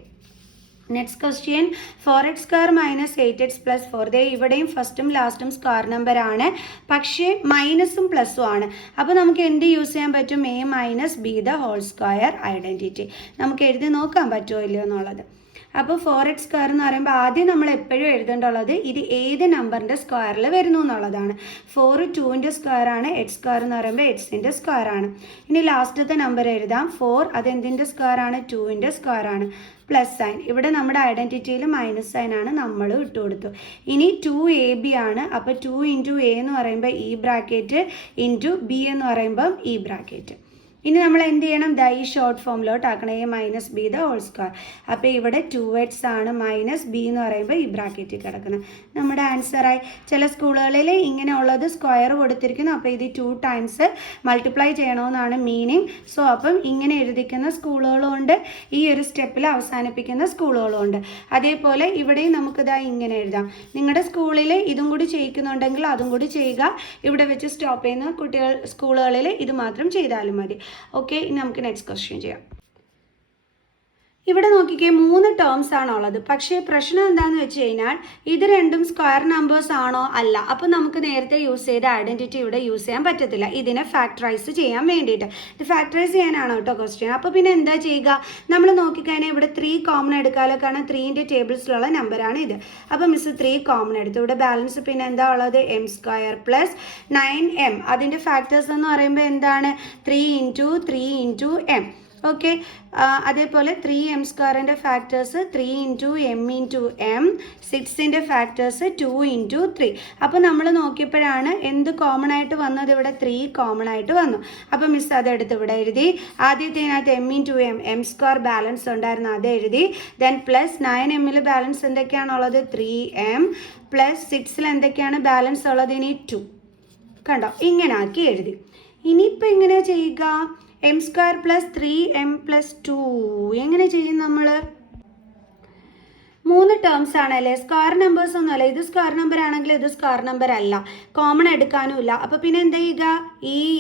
next question, 4x square minus 8x plus 4. ദേ ഇവിടെയും ഫസ്റ്റും ലാസ്റ്റും സ്ക്വയർ നമ്പറാണ്, പക്ഷേ മൈനസും പ്ലസ്സും ആണ്. അപ്പോൾ നമുക്ക് എന്ത് യൂസ് ചെയ്യാൻ പറ്റും? A minus B the whole square identity നമുക്ക് എഴുതി നോക്കാൻ പറ്റുമോ ഇല്ലയോ എന്നുള്ളത്. അപ്പോൾ 4x സ്ക്വയർ എന്ന് പറയുമ്പോൾ ആദ്യം നമ്മൾ എപ്പോഴും എഴുതേണ്ടുള്ളത് ഇത് ഏത് നമ്പറിൻ്റെ സ്ക്വയറിൽ വരുന്നു എന്നുള്ളതാണ്. 4 2ൻ്റെ സ്ക്വയർ ആണ്, എക്സ് സ്ക്വയർ എന്ന് പറയുമ്പോൾ എക്സിൻ്റെ സ്ക്വയർ ആണ്. ഇനി ലാസ്റ്റത്തെ നമ്പർ എഴുതാം. 4 അതെന്തിൻ്റെ സ്ക്വയർ ആണ്? 2ൻ്റെ സ്ക്വയർ ആണ്. പ്ലസ് സൈൻ, ഇവിടെ നമ്മുടെ ഐഡൻറ്റിറ്റിയിൽ മൈനസ് സൈൻ ആണ്, നമ്മൾ ഇട്ട് കൊടുത്തു. ഇനി 2ab ആണ്. അപ്പോൾ 2 ഇൻറ്റു എ എന്ന് പറയുമ്പോൾ ഈ ബ്രാക്കറ്റ്, ഇൻറ്റു ബി എന്ന് പറയുമ്പം ഈ ബ്രാക്കറ്റ്. ഇനി നമ്മൾ എന്ത് ചെയ്യണം? ദാ ഈ ഷോർട്ട് ഫോമിലോട്ട് ആക്കണം, A minus B the whole square. അപ്പോൾ ഇവിടെ 2x ആണ്, മൈനസ് ബി എന്ന് പറയുമ്പോൾ ഈ ബ്രാക്കറ്റിൽ കിടക്കുന്നത് നമ്മുടെ ആൻസറായി. ചില സ്കൂളുകളിൽ ഇങ്ങനെ ഉള്ളത് സ്ക്വയർ കൊടുത്തിരിക്കുന്നു. അപ്പോൾ ഇത് 2 ടൈംസ് മൾട്ടിപ്ലൈ ചെയ്യണമെന്നാണ് മീനിങ്. സോ അപ്പം ഇങ്ങനെ എഴുതിക്കുന്ന സ്കൂളുകളുമുണ്ട്, ഈ ഒരു സ്റ്റെപ്പിൽ അവസാനിപ്പിക്കുന്ന സ്കൂളുകളുമുണ്ട്. അതേപോലെ ഇവിടെയും നമുക്കിതാ ഇങ്ങനെ എഴുതാം. നിങ്ങളുടെ സ്കൂളിൽ ഇതും കൂടി ചെയ്യിക്കുന്നുണ്ടെങ്കിൽ അതും കൂടി ചെയ്യുക. ഇവിടെ വെച്ച് സ്റ്റോപ്പ് ചെയ്യുന്ന കുട്ടികൾ സ്കൂളുകളിൽ ഇത് മാത്രം ചെയ്താലും മതി. ഓക്കെ, ഇനി നമുക്ക് നെക്സ്റ്റ് ക്വസ്റ്റ്യൻ ചെയ്യാം. ഇവിടെ നോക്കിക്കേ, 3 ടേംസ് ആണുള്ളത്. പക്ഷേ പ്രശ്നം എന്താണെന്ന് വെച്ച് കഴിഞ്ഞാൽ ഇത് രണ്ടും സ്ക്വയർ നമ്പേഴ്സ് ആണോ? അല്ല. അപ്പോൾ നമുക്ക് നേരത്തെ യൂസ് ചെയ്ത ഐഡൻറ്റിറ്റി ഇവിടെ യൂസ് ചെയ്യാൻ പറ്റത്തില്ല, ഇതിനെ ഫാക്ടറൈസ് ചെയ്യാൻ വേണ്ടിയിട്ട്. ഇത് ഫാക്ടറൈസ് ചെയ്യാനാണോ കേട്ടോ ക്വസ്റ്റ്യൻ. അപ്പോൾ പിന്നെ എന്താ ചെയ്യുക? നമ്മൾ നോക്കിക്കഴിഞ്ഞാൽ ഇവിടെ 3 കോമൺ എടുക്കാമല്ലോ, കാരണം 3ൻ്റെ ടേബിൾസിലുള്ള നമ്പറാണ് ഇത്. അപ്പോൾ മിസ് 3 കോമൺ എടുത്തു. ഇവിടെ ബാലൻസ് പിന്നെ എന്താ ഉള്ളത്? M square plus 9m. അതിൻ്റെ ഫാക്ടേഴ്സ് എന്ന് പറയുമ്പോൾ എന്താണ്? 3 ഇൻറ്റു 3 ഇൻറ്റു എം. ഓക്കെ, അതേപോലെ 3m സ്ക്വയറിൻ്റെ factors 3 into m into m, 6ൻ്റെ ഫാക്ടേഴ്സ് 2 ഇൻറ്റു 3. അപ്പോൾ നമ്മൾ നോക്കിയപ്പോഴാണ് എന്ത് കോമൺ ആയിട്ട് വന്നത്? ഇവിടെ 3 കോമൺ ആയിട്ട് വന്നു. അപ്പോൾ മിസ് അതെടുത്ത് ഇവിടെ എഴുതി. ആദ്യത്തേനകത്ത് m into m square balance ഉണ്ടായിരുന്നു, അത് എഴുതി. ദെൻ പ്ലസ് 9m ബാലൻസ് എന്തൊക്കെയാണുള്ളത്? 3m. പ്ലസ് 6 എന്തൊക്കെയാണ് ബാലൻസ് ഉള്ളത്? ഇനി 2. കണ്ടോ? ഇങ്ങനെ ആക്കി എഴുതി. ഇനിയിപ്പോൾ എങ്ങനെ ചെയ്യുക? M square plus 3m plus 2 എങ്ങനെ ചെയ്യും നമ്മൾ? 3 ടേംസ് ആണല്ലേ, സ്ക്വയർ നമ്പേഴ്സ് ഒന്നുമല്ല. ഇത് സ്ക്വയർ നമ്പർ ആണെങ്കിൽ ഇത് സ്ക്വയർ നമ്പർ അല്ല, കോമൺ എടുക്കാനും ഇല്ല. അപ്പോൾ പിന്നെ എന്താ ചെയ്യുക,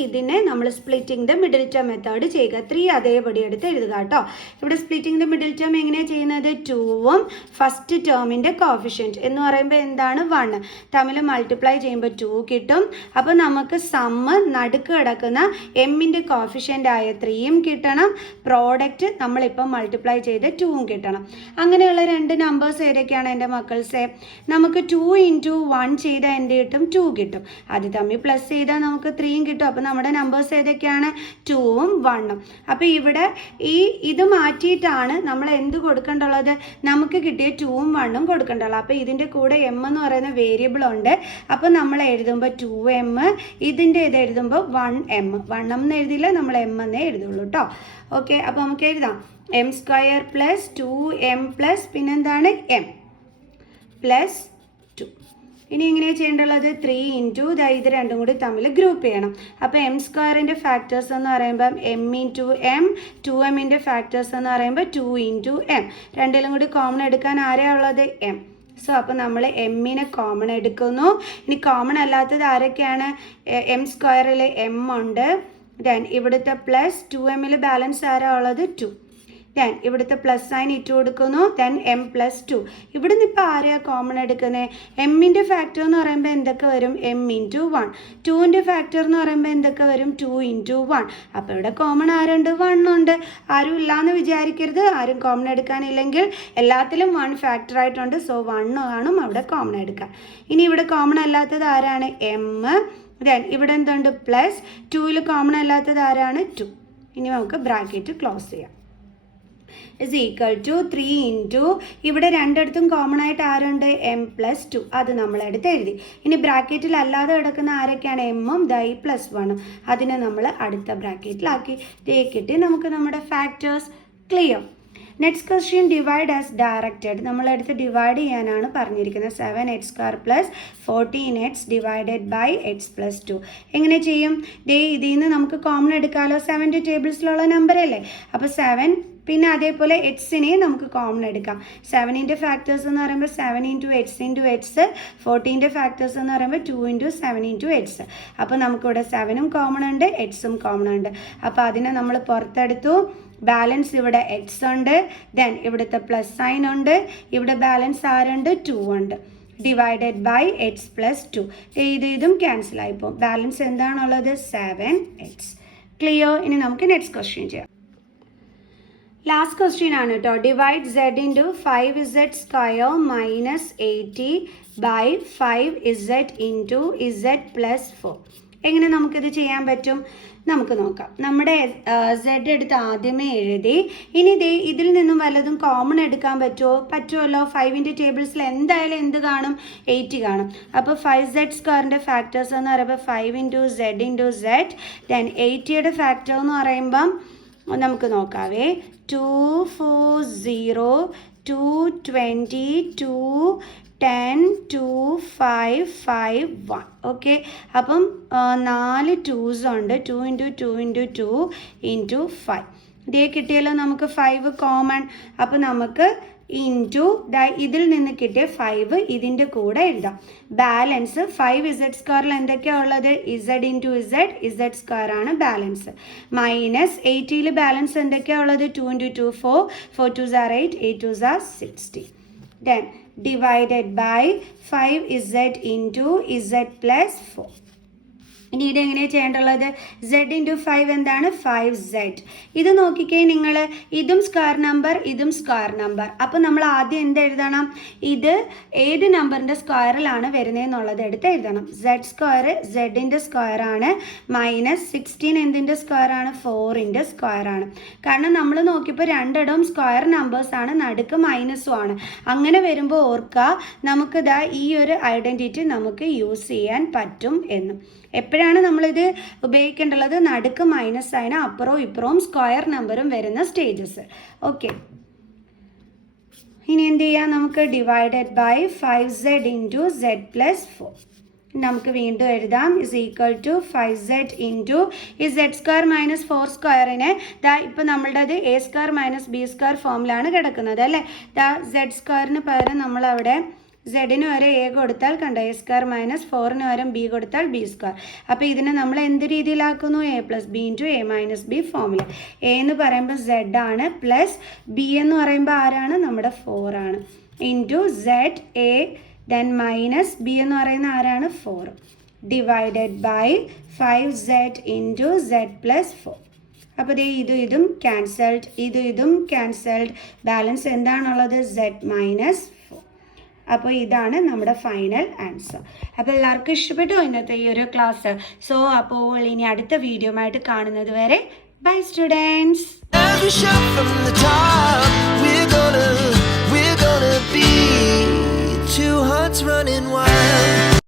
ഇതിനെ നമ്മൾ splitting the middle term method ചെയ്യുക. 3 അതേപടി എടുത്ത് എഴുതുക കേട്ടോ. ഇവിടെ സ്പ്ലിറ്റിംഗ് ദ മിഡിൽ ടേം എങ്ങനെയാണ് ചെയ്യുന്നത്, 2ഉം ഫസ്റ്റ് ടേമിൻ്റെ കോഫിഷ്യൻറ്റ് എന്ന് പറയുമ്പോൾ എന്താണ് 1 തമ്മിൽ മൾട്ടിപ്ലൈ ചെയ്യുമ്പോൾ 2 കിട്ടും. അപ്പോൾ നമുക്ക് സമ്മ് നടുക്ക് കിടക്കുന്ന എമ്മിൻ്റെ കോഫിഷ്യൻ്റ് ആയ 3ഉം കിട്ടണം, പ്രോഡക്റ്റ് നമ്മളിപ്പം മൾട്ടിപ്ലൈ ചെയ്ത് 2ഉം കിട്ടണം. അങ്ങനെയുള്ള രണ്ട് നമ്പേഴ്സ് ഏതൊക്കെയാണ് എൻ്റെ മക്കൾസെ, നമുക്ക് 2 × 1 ചെയ്താൽ എന്ത് കിട്ടും, 2 കിട്ടും. അത് തമ്മിൽ പ്ലസ് ചെയ്താൽ നമുക്ക് 3ഉം കിട്ടും. അപ്പോൾ നമ്മുടെ നമ്പേഴ്സ് ഏതൊക്കെയാണ്, 2ഉം 1ഉം. അപ്പോൾ ഇവിടെ ഇത് മാറ്റിയിട്ടാണ് നമ്മൾ എന്ത് കൊടുക്കേണ്ടുള്ളത്, നമുക്ക് കിട്ടിയ 2ഉം 1ഉം കൊടുക്കേണ്ടുള്ളത്. അപ്പോൾ ഇതിൻ്റെ കൂടെ എം എന്ന് പറയുന്ന വേരിയബിൾ ഉണ്ട്. അപ്പോൾ നമ്മൾ എഴുതുമ്പോൾ 2m, ഇതിൻ്റെ ഇത് എഴുതുമ്പോൾ 1m. 1m എന്ന് എഴുതിയില്ല, നമ്മൾ m എന്നേ എഴുതുള്ളൂ കേട്ടോ. ഓക്കെ, അപ്പോൾ നമുക്ക് എഴുതാം m² + 2m + പിന്നെന്താണ് m + 2. ഇനി എങ്ങനെയാണ് ചെയ്യേണ്ടുള്ളത്, 3 × ഇത് രണ്ടും കൂടി തമ്മിൽ ഗ്രൂപ്പ് ചെയ്യണം. അപ്പോൾ m² ഫാക്ടേഴ്സ് എന്ന് പറയുമ്പോൾ m × m, 2m ഫാക്ടേഴ്സ് എന്ന് പറയുമ്പോൾ 2 × m. രണ്ടിലും കൂടി കോമൺ എടുക്കാൻ ആരെയാണ് ഉള്ളത്, m. സോ അപ്പോൾ നമ്മൾ എമ്മിനെ കോമൺ എടുക്കുന്നു. ഇനി കോമൺ അല്ലാത്തത് ആരൊക്കെയാണ്, m² m ഉണ്ട്, ദെൻ ഇവിടുത്തെ പ്ലസ് 2m ബാലൻസ് ആരാ ഉള്ളത്, 2. ദെൻ ഇവിടുത്തെ പ്ലസ് സൈൻ ഇട്ട് കൊടുക്കുന്നു, ദെൻ m + 2. ഇവിടുന്ന് ഇപ്പോൾ ആരെയാണ് കോമൺ എടുക്കുന്നത്, എമ്മിൻ്റെ ഫാക്ടർ എന്ന് പറയുമ്പോൾ എന്തൊക്കെ വരും, m × 1. 2ൻ്റെ ഫാക്ടർ എന്ന് പറയുമ്പോൾ എന്തൊക്കെ വരും, 2 × 1. അപ്പോൾ ഇവിടെ കോമൺ ആരുണ്ട്, 1 ഉണ്ട്. ആരും ഇല്ലയെന്ന് വിചാരിക്കരുത്, ആരും കോമൺ എടുക്കാനില്ലെങ്കിൽ എല്ലാത്തിലും 1 ഫാക്ടർ ആയിട്ടുണ്ട്. സോ 1 കാണും അവിടെ കോമൺ എടുക്കാൻ. ഇനി ഇവിടെ കോമൺ അല്ലാത്തത് ആരാണ്, m. ദെൻ ഇവിടെ എന്തുണ്ട്, പ്ലസ് 2ൽ കോമൺ അല്ലാത്തത് ആരാണ്, 2. ഇനി നമുക്ക് ബ്രാക്കറ്റ് ക്ലോസ് ചെയ്യാം. = 3 × ഇവിടെ രണ്ടിടത്തും കോമൺ ആയിട്ട് ആരുണ്ട്, m + 2. അത് നമ്മളെടുത്ത് എഴുതി. ഇനി ബ്രാക്കറ്റിൽ അല്ലാതെ കിടക്കുന്ന ആരൊക്കെയാണ്, എമ്മും +1. അതിനെ നമ്മൾ അടുത്ത ബ്രാക്കറ്റിലാക്കി കിട്ടി നമുക്ക് നമ്മുടെ factors. Clear. Next question, divide as directed. നമ്മളെടുത്ത് ഡിവൈഡ് ചെയ്യാനാണ് പറഞ്ഞിരിക്കുന്നത്. 7x² + 14x / x + 2. എങ്ങനെ ചെയ്യും, ഇതിൽ നിന്ന് നമുക്ക് കോമൺ എടുക്കാമല്ലോ, 7ൻ്റെ ടേബിൾസിലുള്ള നമ്പർ അല്ലേ. അപ്പോൾ 7, പിന്നെ അതേപോലെ എക്സിനെ നമുക്ക് കോമൺ എടുക്കാം. 7ൻ്റെ ഫാക്ടേഴ്സ് എന്ന് പറയുമ്പോൾ 7 × x × x, 14ൻ്റെ ഫാക്ടേഴ്സ് എന്ന് പറയുമ്പോൾ 2 × 7 × x. അപ്പോൾ നമുക്കിവിടെ 7ഉം കോമൺ ഉണ്ട്, എക്സും കോമൺ ഉണ്ട്. അപ്പോൾ അതിനെ നമ്മൾ പുറത്തെടുത്തു. ബാലൻസ് ഇവിടെ എക്സ് ഉണ്ട്, ദെൻ ഇവിടുത്തെ പ്ലസ് സൈൻ ഉണ്ട്, ഇവിടെ ബാലൻസ് ആരുണ്ട്, 2 ഉണ്ട്. / x + 2. ഇതും ക്യാൻസൽ ആയിപ്പോൾ. ബാലൻസ് എന്താണുള്ളത്, 7x. ക്ലിയർ. ഇനി നമുക്ക് നെക്സ്റ്റ് ക്വസ്റ്റ്യൻ ചെയ്യാം. ലാസ്റ്റ് ക്വസ്റ്റ്യൻ ആണ് കേട്ടോ. Divide z × 5z² - 80 / 5z × z + 4. എങ്ങനെ നമുക്കിത് ചെയ്യാൻ പറ്റും, നമുക്ക് നോക്കാം. നമ്മുടെ z എടുത്ത് ആദ്യമേ എഴുതി. ഇനി ഇതിൽ നിന്നും വല്ലതും കോമൺ എടുക്കാൻ പറ്റുമല്ലോ. 5ൻ്റെ ടേബിൾസിൽ എന്തായാലും എന്ത് കാണും, 8 കാണും. അപ്പോൾ 5z² ഫാക്ടേഴ്സ് എന്ന് പറയുമ്പോൾ 5 × z × z, ദെൻ 80യുടെ ഫാക്ടർ എന്ന് പറയുമ്പം നമുക്ക് നോക്കാവേ, 2 4 0 2 20 2 10 2 5 5 1. ഓക്കെ, അപ്പം 4 2s ഉണ്ട്. 2 × 2 × 2 × 5. ഇതേ കിട്ടിയല്ലോ നമുക്ക് 5 കോമൺ. അപ്പോൾ നമുക്ക് ഇതിൽ നിന്ന് കിട്ടിയ 5 ഇതിൻ്റെ കൂടെ എഴുതാം. ബാലൻസ് 5z² എന്തൊക്കെയാണ് ഉള്ളത്, z × z ആണ് ബാലൻസ്. മൈനസ് 80ൽ ബാലൻസ് എന്തൊക്കെയാണ് ഉള്ളത്, 2 × 2 4 4 2s are 8 8 2s are 60. Then divided by 5z × z + 4. ഇനി ഇതെങ്ങനെയാണ് ചെയ്യേണ്ടുള്ളത്, z × 5 എന്താണ്, 5z. ഇത് നോക്കിക്കേ നിങ്ങൾ, ഇതും സ്ക്വയർ നമ്പർ, ഇതും സ്ക്വയർ നമ്പർ. അപ്പോൾ നമ്മൾ ആദ്യം എന്ത് എഴുതണം, ഇത് ഏത് നമ്പറിൻ്റെ സ്ക്വയറിലാണ് വരുന്നതെന്നുള്ളത് എടുത്ത് എഴുതണം. z² z-ൻ്റെ സ്ക്വയർ ആണ്, മൈനസ് 16 എന്തിൻ്റെ സ്ക്വയർ ആണ്, 4ൻ്റെ സ്ക്വയർ ആണ്. കാരണം നമ്മൾ നോക്കിയപ്പോൾ രണ്ടിടവും സ്ക്വയർ നമ്പേഴ്സാണ്, നടുക്ക് മൈനസും ആണ്. അങ്ങനെ വരുമ്പോൾ ഓർക്കുക, നമുക്കിതാ ഈ ഒരു ഐഡൻറ്റിറ്റി നമുക്ക് യൂസ് ചെയ്യാൻ പറ്റും എന്ന്. എപ്പോഴാണ് നമ്മളിത് ഉപയോഗിക്കേണ്ടുള്ളത്, നടുക്ക് മൈനസ് സൈന്, അപ്പുറവും ഇപ്പുറവും സ്ക്വയർ നമ്പറും വരുന്ന സ്റ്റേജസ്. ഓക്കെ, ഇനി എന്ത് ചെയ്യാം, നമുക്ക് ഡിവൈഡഡ് ബൈ 5z × z + 4. നമുക്ക് വീണ്ടും എഴുതാം is equal to 5z into ഈ z സ്ക്വയർ മൈനസ് 4 സ്ക്വയറിനെ ഇപ്പോൾ നമ്മളുടേത് a square minus B square ഫോമിലാണ് കിടക്കുന്നത് അല്ലേ. z സ്ക്വയറിന് പകരം നമ്മളവിടെ സെഡിന് വരെ എ കൊടുത്താൽ കണ്ടോ എ സ്ക്വയർ മൈനസ് 4ന് വരെ ബി കൊടുത്താൽ ബി സ്ക്വയർ. അപ്പോൾ ഇതിനെ നമ്മൾ എന്ത് രീതിയിലാക്കുന്നു a plus b into a minus b ഫോമിൽ. എ എന്ന് പറയുമ്പോൾ z ആണ് പ്ലസ് ബി എന്ന് പറയുമ്പോൾ ആരാണ് നമ്മുടെ 4 ആണ് into z A then minus B എന്ന് പറയുന്ന ആരാണ് 4 divided by 5z into z plus 4. അപ്പോൾ ഇതും ക്യാൻസൽഡ് ഇതും ക്യാൻസൽഡ് ബാലൻസ് എന്താണുള്ളത് z മൈനസ് 4. അപ്പോൾ ഇതാണ് നമ്മുടെ ഫൈനൽ ആൻസർ. അപ്പോൾ എല്ലാവർക്കും ഇഷ്ടപ്പെട്ടു ഇന്നത്തെ ഈ ഒരു ക്ലാസ്. സോ അപ്പോൾ ഇനി അടുത്ത വീഡിയോ ആയിട്ട് കാണുന്നത് വരെ bye students. Every shot from the top, we're gonna be two hearts running wild.